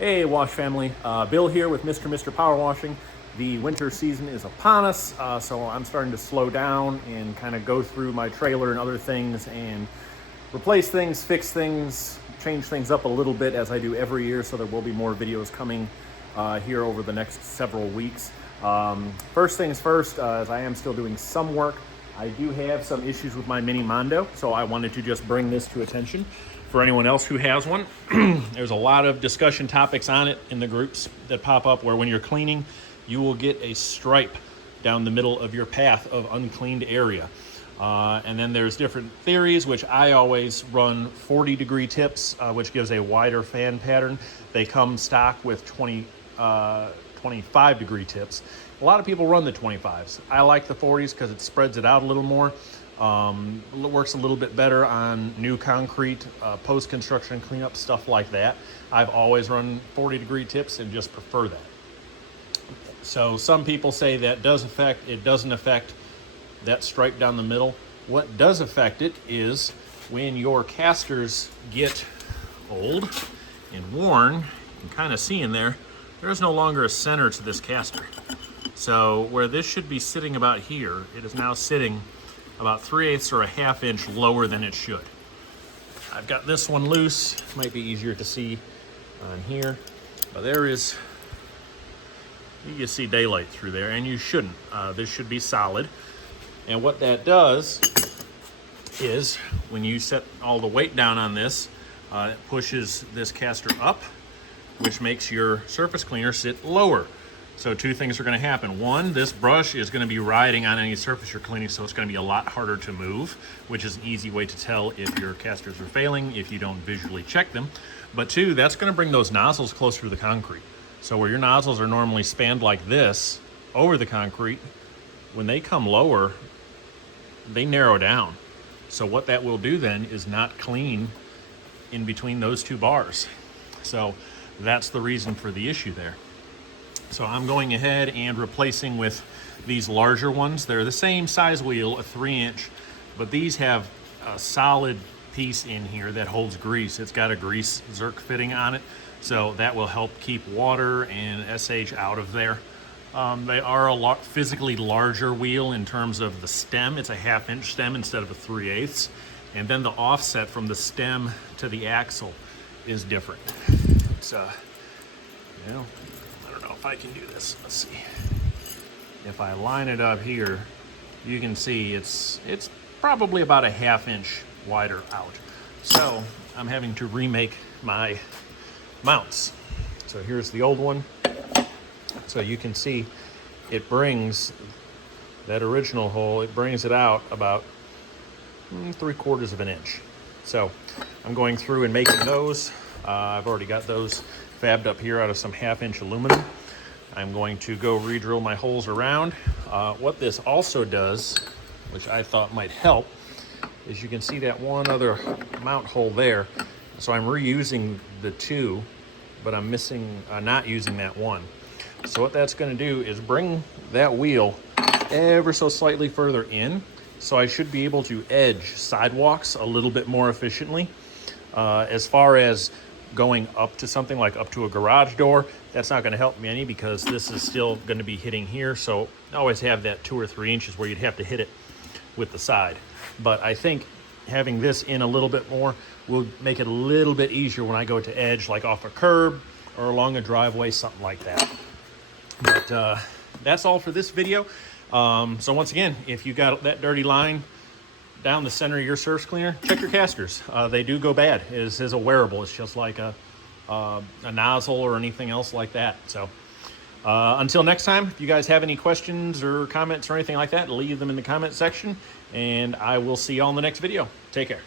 Hey Wash family, Bill here with Mr. Power Washing. The winter season is upon us, so I'm starting to slow down and kind of go through my trailer and other things and replace things, fix things, change things up a little bit as I do every year, so there will be more videos coming here over the next several weeks. First things first, as I am still doing some work, I do have some issues with my mini Mondo, so I wanted to just bring this to attention for anyone else who has one. There's a lot of discussion topics on it in the groups that pop up where when you're cleaning, you will get a stripe down the middle of your path of uncleaned area. And then there's different theories, which I always run 40-degree tips, which gives a wider fan pattern. They come stock with 25-degree tips. A lot of people run the 25s. I like the 40s because it spreads it out a little more. It works a little bit better on new concrete, post-construction cleanup, stuff like that. I've always run 40-degree tips and just prefer that. So some people say that doesn't affect that stripe down the middle. What does affect it is when your casters get old and worn, you can kind of see in there, there's no longer a center to this caster. So where this should be sitting about here, it is now sitting about 3/8 or a ½ inch lower than it should. I've got this one loose. Might be easier to see on here, but there is, you can see daylight through there, and you shouldn't. This should be solid. And what that does is when you set all the weight down on this, it pushes this caster up, which makes your surface cleaner sit lower. So two things are going to happen. One, this brush is going to be riding on any surface you're cleaning, so it's going to be a lot harder to move, which is an easy way to tell if your casters are failing if you don't visually check them. But two, that's going to bring those nozzles closer to the concrete. So where your nozzles are normally spanned like this over the concrete, when they come lower, they narrow down. So what that will do then is not clean in between those two bars. So that's the reason for the issue there. So I'm going ahead and replacing with these larger ones. They're the same size wheel, a 3-inch, but these have a solid piece in here that holds grease. It's got a grease Zerk fitting on it, so that will help keep water and SH out of there. They are a physically larger wheel in terms of the stem. It's a ½ inch stem instead of a 3/8. And then the offset from the stem to the axle is different. It's, I don't know if I can do this. Let's see. If I line it up here, you can see it's probably about a ½ inch wider out. So I'm having to remake my mounts. So here's the old one. So you can see it brings that original hole, it brings it out about 3/4 of an inch. So I'm going through and making those. I've already got those fabbed up here out of some ½ inch aluminum. I'm going to go re-drill my holes around. What this also does, which I thought might help, is you can see that one other mount hole there. So I'm reusing the two, but I'm missing, not using that one. So what that's going to do is bring that wheel ever so slightly further in. So I should be able to edge sidewalks a little bit more efficiently. As far as going up to something like up to a garage door, that's not going to help me any because this is still going to be hitting here. So I always have that 2 or 3 inches where you'd have to hit it with the side. But I think having this in a little bit more will make it a little bit easier when I go to edge, like off a curb or along a driveway, something like that. But that's all for this video. So once again, if you got that dirty line down the center of your surface cleaner, check your casters. They do go bad. It is a wearable. It's just like a nozzle or anything else like that. So until next time, if you guys have any questions or comments or anything like that, leave them in the comment section, and I will see you all in the next video. Take care.